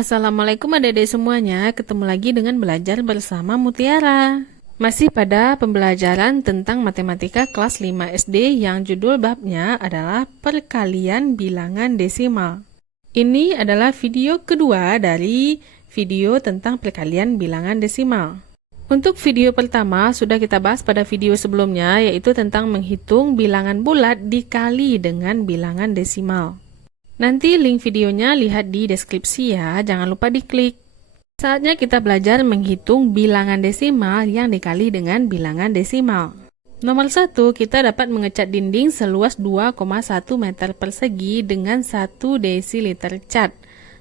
Assalamualaikum adik-adik semuanya, ketemu lagi dengan belajar bersama Mutiara. Masih pada pembelajaran tentang matematika kelas 5 SD yang judul babnya adalah perkalian bilangan desimal. Ini adalah video kedua dari video tentang perkalian bilangan desimal. Untuk video pertama sudah kita bahas pada video sebelumnya, yaitu tentang menghitung bilangan bulat dikali dengan bilangan desimal. Nanti link videonya lihat di deskripsi ya, jangan lupa diklik. Saatnya kita belajar menghitung bilangan desimal yang dikali dengan bilangan desimal. Nomor 1, kita dapat mengecat dinding seluas 2,1 meter persegi dengan 1 desiliter cat.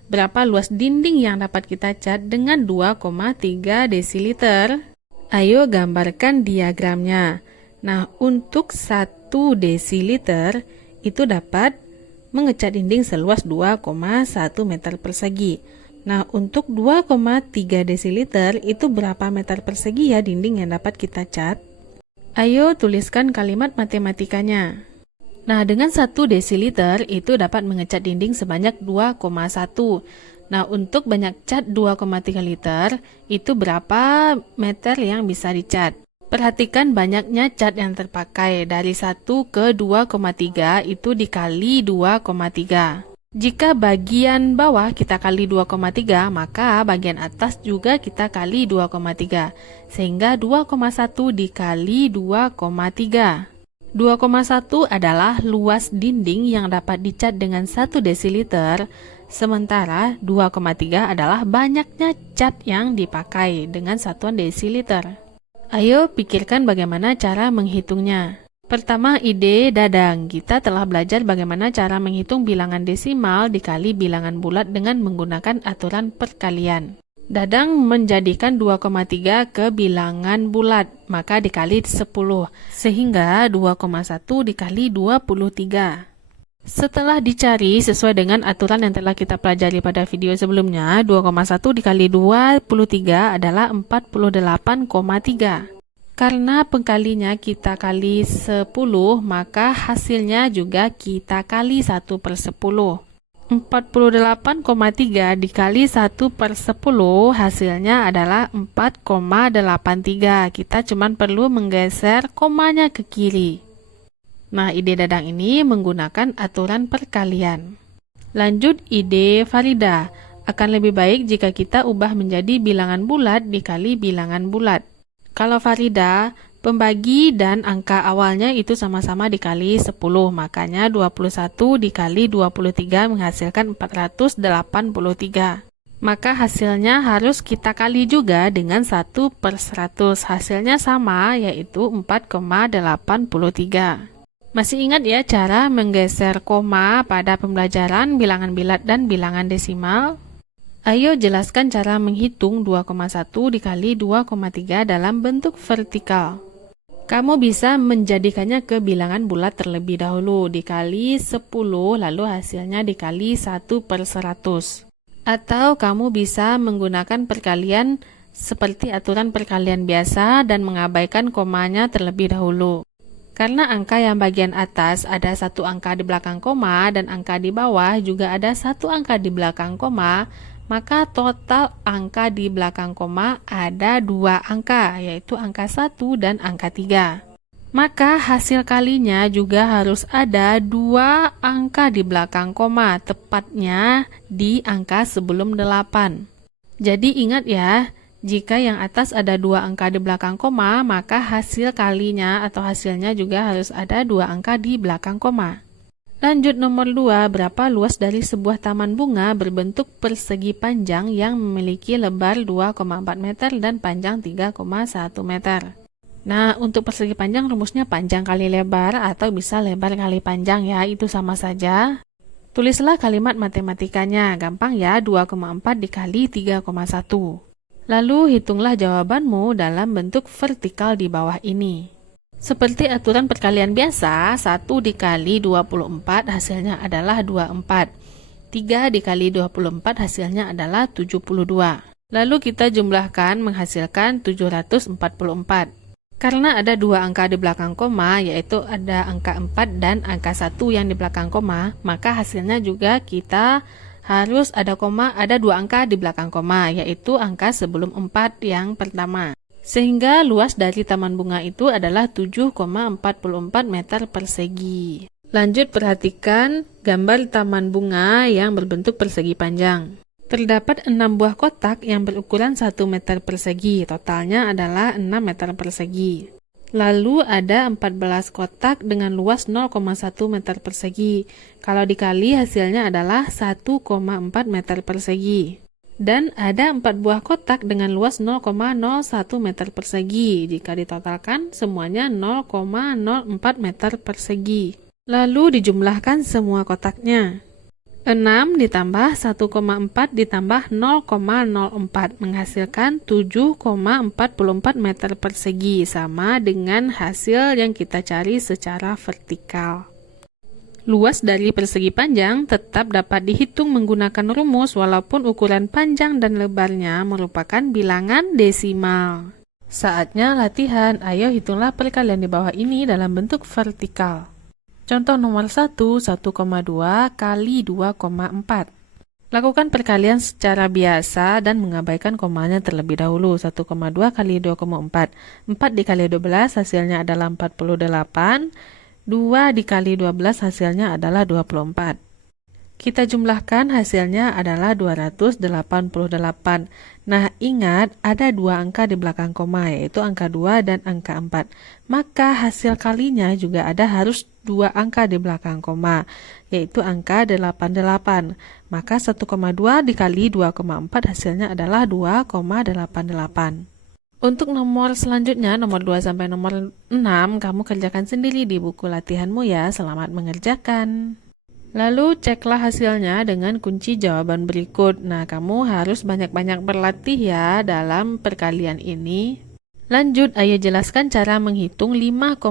Berapa luas dinding yang dapat kita cat dengan 2,3 desiliter? Ayo gambarkan diagramnya. Nah, untuk 1 desiliter itu dapat mengecat dinding seluas 2,1 meter persegi. Nah, untuk 2,3 desiliter itu berapa meter persegi ya dinding yang dapat kita cat? Ayo tuliskan kalimat matematikanya. Nah, dengan 1 desiliter itu dapat mengecat dinding sebanyak 2,1. Nah, untuk banyak cat 2,3 liter itu berapa meter yang bisa dicat? Perhatikan banyaknya cat yang terpakai, dari 1 ke 2,3 itu dikali 2,3. Jika bagian bawah kita kali 2,3, maka bagian atas juga kita kali 2,3. Sehingga 2,1 dikali 2,3. 2,1 adalah luas dinding yang dapat dicat dengan 1 desiliter, sementara 2,3 adalah banyaknya cat yang dipakai dengan satuan desiliter. Ayo pikirkan bagaimana cara menghitungnya. Pertama, ide Dadang. Kita telah belajar bagaimana cara menghitung bilangan desimal dikali bilangan bulat dengan menggunakan aturan perkalian. Dadang menjadikan 2,3 ke bilangan bulat, maka dikali 10, sehingga 2,1 dikali 23. Setelah dicari sesuai dengan aturan yang telah kita pelajari pada video sebelumnya, 2,1 dikali 23 adalah 48,3. Karena pengkalinya kita kali 10, maka hasilnya juga kita kali 1/10. 48,3 dikali 1/10 hasilnya adalah 4,83. Kita cuma perlu menggeser komanya ke kiri. Nah, ide Dadang ini menggunakan aturan perkalian. Lanjut ide Farida. Akan lebih baik jika kita ubah menjadi bilangan bulat dikali bilangan bulat. Kalau Farida, pembagi dan angka awalnya itu sama-sama dikali 10, makanya 21 dikali 23 menghasilkan 483. Maka hasilnya harus kita kali juga dengan 1/100. Hasilnya sama, yaitu 4,83. Masih ingat ya cara menggeser koma pada pembelajaran bilangan bulat dan bilangan desimal? Ayo jelaskan cara menghitung 2,1 dikali 2,3 dalam bentuk vertikal. Kamu bisa menjadikannya ke bilangan bulat terlebih dahulu, dikali 10, lalu hasilnya dikali 1/100. Atau kamu bisa menggunakan perkalian seperti aturan perkalian biasa dan mengabaikan komanya terlebih dahulu. Karena angka yang bagian atas ada 1 angka di belakang koma dan angka di bawah juga ada 1 angka di belakang koma, maka total angka di belakang koma ada 2 angka, yaitu angka 1 dan angka 3. Maka hasil kalinya juga harus ada 2 angka di belakang koma, tepatnya di angka sebelum 8. Jadi ingat ya, jika yang atas ada 2 angka di belakang koma, maka hasil kalinya atau hasilnya juga harus ada 2 angka di belakang koma. Lanjut nomor 2, berapa luas dari sebuah taman bunga berbentuk persegi panjang yang memiliki lebar 2,4 meter dan panjang 3,1 meter. Nah, untuk persegi panjang rumusnya panjang kali lebar atau bisa lebar kali panjang ya, itu sama saja. Tulislah kalimat matematikanya, gampang ya, 2,4 dikali 3,1. Lalu hitunglah jawabanmu dalam bentuk vertikal di bawah ini. Seperti aturan perkalian biasa, 1 dikali 24 hasilnya adalah 24. 3 dikali 24 hasilnya adalah 72. Lalu kita jumlahkan menghasilkan 744. Karena ada 2 angka di belakang koma, yaitu ada angka 4 dan angka 1 yang di belakang koma, maka hasilnya juga kita harus ada koma, ada 2 angka di belakang koma, yaitu angka sebelum 4 yang pertama. Sehingga luas dari taman bunga itu adalah 7,44 meter persegi. Lanjut perhatikan gambar taman bunga yang berbentuk persegi panjang. Terdapat 6 buah kotak yang berukuran 1 meter persegi, totalnya adalah 6 meter persegi. Lalu ada 14 kotak dengan luas 0,1 meter persegi. Kalau dikali hasilnya adalah 1,4 meter persegi. Dan ada 4 buah kotak dengan luas 0,01 meter persegi. Jika ditotalkan semuanya 0,04 meter persegi. Lalu dijumlahkan semua kotaknya. 6 ditambah 1,4 ditambah 0,04 menghasilkan 7,44 meter persegi, sama dengan hasil yang kita cari secara vertikal. Luas dari persegi panjang tetap dapat dihitung menggunakan rumus walaupun ukuran panjang dan lebarnya merupakan bilangan desimal. Saatnya latihan, ayo hitunglah perkalian di bawah ini dalam bentuk vertikal. Contoh nomor 1, 1,2 kali 2,4. Lakukan perkalian secara biasa dan mengabaikan komanya terlebih dahulu. 1,2 kali 2,4. 4 dikali 12 hasilnya adalah 48. 2 dikali 12 hasilnya adalah 24. Kita jumlahkan hasilnya adalah 288. Nah, ingat ada 2 angka di belakang koma, yaitu angka 2 dan angka 4. Maka hasil kalinya juga harus 2 angka di belakang koma, yaitu angka 88. Maka 1,2 dikali 2,4 hasilnya adalah 2,88. Untuk nomor selanjutnya, nomor 2 sampai nomor 6, kamu kerjakan sendiri di buku latihanmu ya. Selamat mengerjakan. Lalu ceklah hasilnya dengan kunci jawaban berikut. Nah, kamu harus banyak-banyak berlatih ya dalam perkalian ini. Lanjut, ayo jelaskan cara menghitung 5,26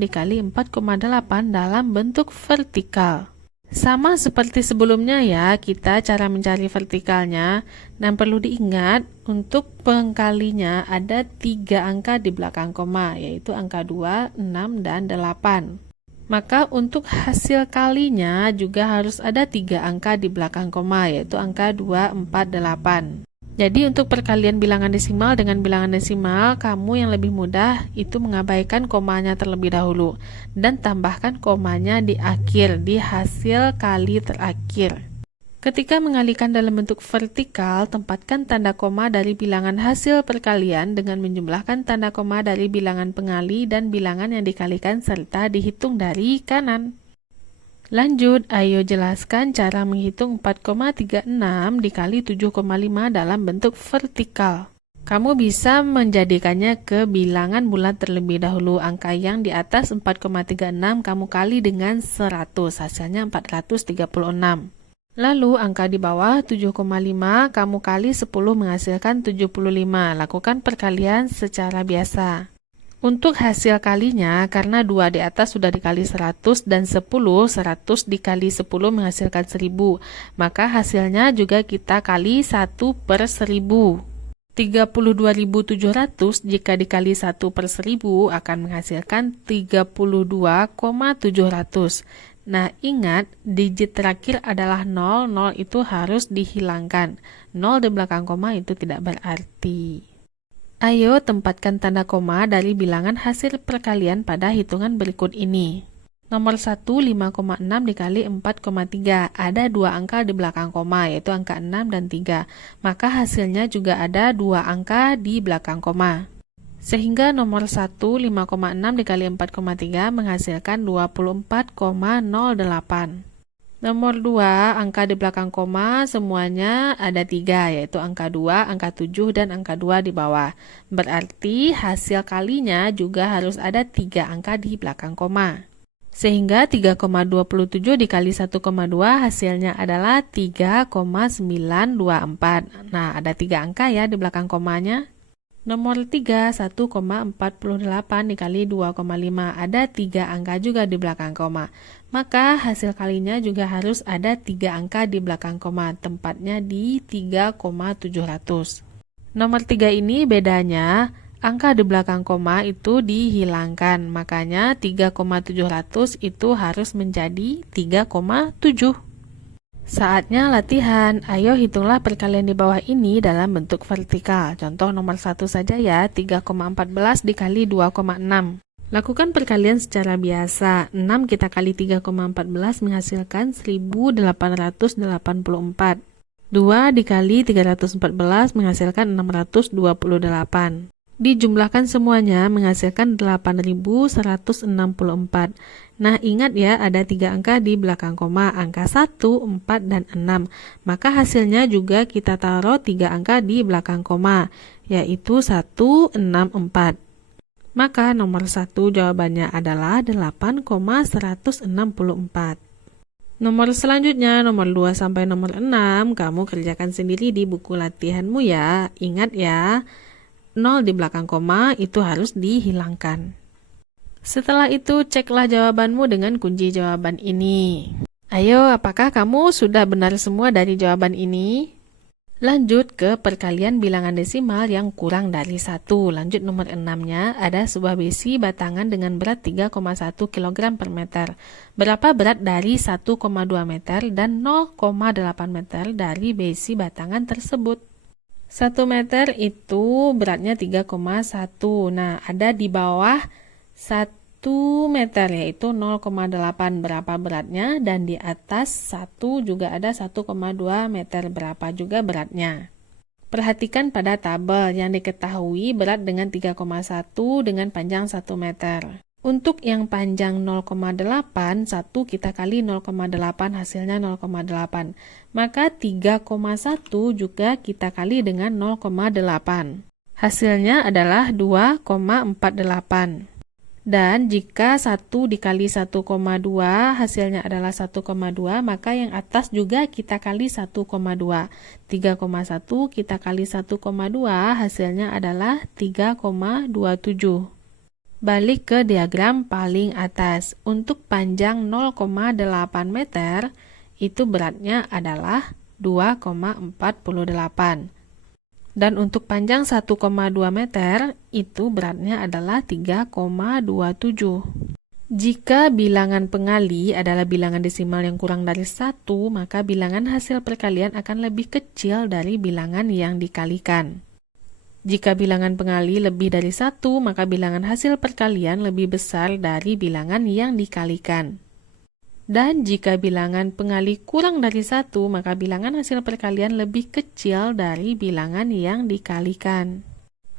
dikali 4,8 dalam bentuk vertikal. Sama seperti sebelumnya ya, kita cara mencari vertikalnya. Dan perlu diingat, untuk pengkalinya ada 3 angka di belakang koma, yaitu angka 2, 6, dan 8. Maka untuk hasil kalinya juga harus ada 3 angka di belakang koma, yaitu angka 2, 4, 8. Jadi untuk perkalian bilangan desimal dengan bilangan desimal, kamu yang lebih mudah itu mengabaikan komanya terlebih dahulu dan tambahkan komanya di akhir, di hasil kali terakhir. Ketika mengalikan dalam bentuk vertikal, tempatkan tanda koma dari bilangan hasil perkalian dengan menjumlahkan tanda koma dari bilangan pengali dan bilangan yang dikalikan serta dihitung dari kanan. Lanjut, ayo jelaskan cara menghitung 4,36 dikali 7,5 dalam bentuk vertikal. Kamu bisa menjadikannya ke bilangan bulat terlebih dahulu. Angka yang di atas 4,36 kamu kali dengan 100, hasilnya 436. Lalu angka di bawah 7,5 kamu kali 10 menghasilkan 75. Lakukan perkalian secara biasa. Untuk hasil kalinya, karena 2 di atas sudah dikali 100 dan 100 dikali 10 menghasilkan 1000. Maka hasilnya juga kita kali 1 per 1000. 32.700 jika dikali 1 per 1000 akan menghasilkan 32,700. Nah, ingat, digit terakhir adalah 0, 0 itu harus dihilangkan. 0 di belakang koma itu tidak berarti. Ayo tempatkan tanda koma dari bilangan hasil perkalian pada hitungan berikut ini. Nomor 1, 5,6 dikali 4,3. Ada 2 angka di belakang koma, yaitu angka 6 dan 3. Maka hasilnya juga ada 2 angka di belakang koma. Sehingga nomor 1, 5,6 dikali 4,3 menghasilkan 24,08. Nomor 2, angka di belakang koma semuanya ada 3, yaitu angka 2, angka 7, dan angka 2 di bawah. Berarti hasil kalinya juga harus ada 3 angka di belakang koma. Sehingga 3,27 dikali 1,2 hasilnya adalah 3,924. Nah, ada 3 angka ya di belakang komanya. Nomor 3, 1,48 dikali 2,5. Ada 3 angka juga di belakang koma. Maka hasil kalinya juga harus ada 3 angka di belakang koma. Tempatnya di 3,700. Nomor 3 ini bedanya, angka di belakang koma itu dihilangkan. Makanya 3,700 itu harus menjadi 3,7. Saatnya latihan. Ayo hitunglah perkalian di bawah ini dalam bentuk vertikal. Contoh nomor 1 saja ya, 3,14 dikali 2,6. Lakukan perkalian secara biasa. 6 kita kali 3,14 menghasilkan 1884. 2 dikali 314 menghasilkan 628. Dijumlahkan semuanya menghasilkan 8164. Nah, ingat ya, ada 3 angka di belakang koma, angka 1, 4, dan 6. Maka hasilnya juga kita taruh 3 angka di belakang koma, yaitu 164. Maka nomor 1 jawabannya adalah 8,164. Nomor selanjutnya, nomor 2 sampai nomor 6, kamu kerjakan sendiri di buku latihanmu ya. Ingat ya, 0 di belakang koma itu harus dihilangkan. Setelah itu, ceklah jawabanmu dengan kunci jawaban ini. Ayo, apakah kamu sudah benar semua dari jawaban ini? Lanjut ke perkalian bilangan desimal yang kurang dari 1. Lanjut nomor 6-nya, ada sebuah besi batangan dengan berat 3,1 kg per meter. Berapa berat dari 1,2 meter dan 0,8 meter dari besi batangan tersebut? 1 meter itu beratnya 3,1. Nah, ada di bawah 1 meter yaitu 0,8 berapa beratnya, dan di atas 1 juga ada 1,2 meter berapa juga beratnya. Perhatikan pada tabel yang diketahui berat dengan 3,1 dengan panjang 1 meter. Untuk yang panjang 0,8, 1 kita kali 0,8 hasilnya 0,8. Maka 3,1 juga kita kali dengan 0,8. Hasilnya adalah 2,48. Dan jika 1 dikali 1,2 hasilnya adalah 1,2, maka yang atas juga kita kali 1,2. 3,1 kita kali 1,2 hasilnya adalah 3,27. Balik ke diagram paling atas. Untuk panjang 0,8 meter, itu beratnya adalah 2,48. Dan untuk panjang 1,2 meter, itu beratnya adalah 3,27. Jika bilangan pengali adalah bilangan desimal yang kurang dari 1, maka bilangan hasil perkalian akan lebih kecil dari bilangan yang dikalikan. Jika bilangan pengali lebih dari 1, maka bilangan hasil perkalian lebih besar dari bilangan yang dikalikan. Dan jika bilangan pengali kurang dari 1, maka bilangan hasil perkalian lebih kecil dari bilangan yang dikalikan.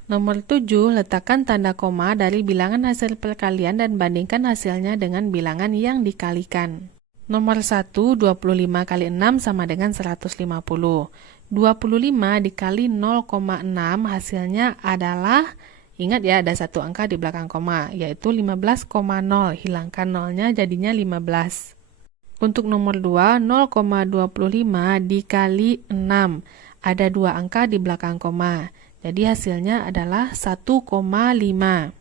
Nomor 7, letakkan tanda koma dari bilangan hasil perkalian dan bandingkan hasilnya dengan bilangan yang dikalikan. Nomor 1, 25 kali 6 sama dengan 150. 25 dikali 0,6 hasilnya adalah, ingat ya, ada satu angka di belakang koma, yaitu 15,0. Hilangkan nolnya jadinya 15. Untuk nomor 2, 0,25 dikali 6. Ada 2 angka di belakang koma. Jadi hasilnya adalah 1,5.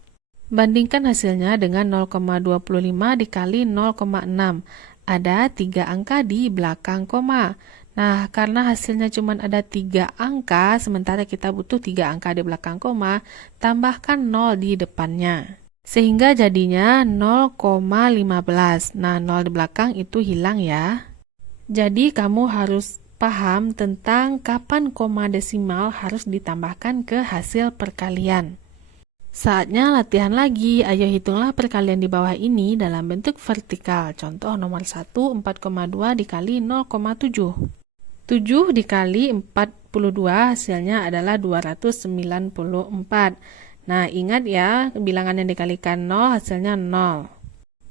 Bandingkan hasilnya dengan 0,25 dikali 0,6. Ada 3 angka di belakang koma. Nah, karena hasilnya cuma ada 3 angka, sementara kita butuh 3 angka di belakang koma, tambahkan 0 di depannya. Sehingga jadinya 0,15. Nah, 0 di belakang itu hilang ya. Jadi, kamu harus paham tentang kapan koma desimal harus ditambahkan ke hasil perkalian. Saatnya latihan lagi. Ayo hitunglah perkalian di bawah ini dalam bentuk vertikal. Contoh nomor 1, 4,2 dikali 0,7. 7 dikali 42 hasilnya adalah 294. Nah, ingat ya, bilangan yang dikalikan 0 hasilnya 0.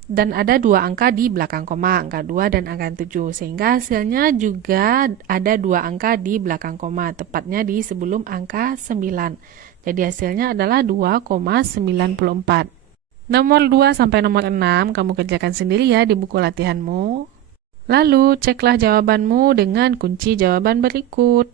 Dan ada 2 angka di belakang koma, angka 2 dan angka 7. Sehingga hasilnya juga ada 2 angka di belakang koma, tepatnya di sebelum angka 9. Jadi hasilnya adalah 2,94. Nomor 2 sampai nomor 6 kamu kerjakan sendiri ya di buku latihanmu. Lalu, ceklah jawabanmu dengan kunci jawaban berikut.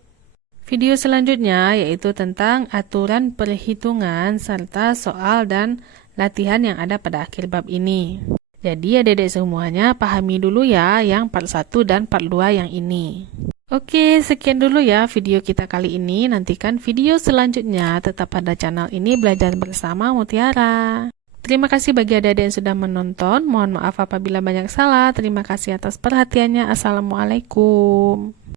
Video selanjutnya yaitu tentang aturan perhitungan serta soal dan latihan yang ada pada akhir bab ini. Jadi adik-adik semuanya pahami dulu ya yang part 1 dan part 2 yang ini. Oke, sekian dulu ya video kita kali ini. Nantikan video selanjutnya tetap pada channel ini Belajar Bersama Mutiara. Terima kasih bagi adik-adik yang sudah menonton. Mohon maaf apabila banyak salah. Terima kasih atas perhatiannya. Assalamualaikum.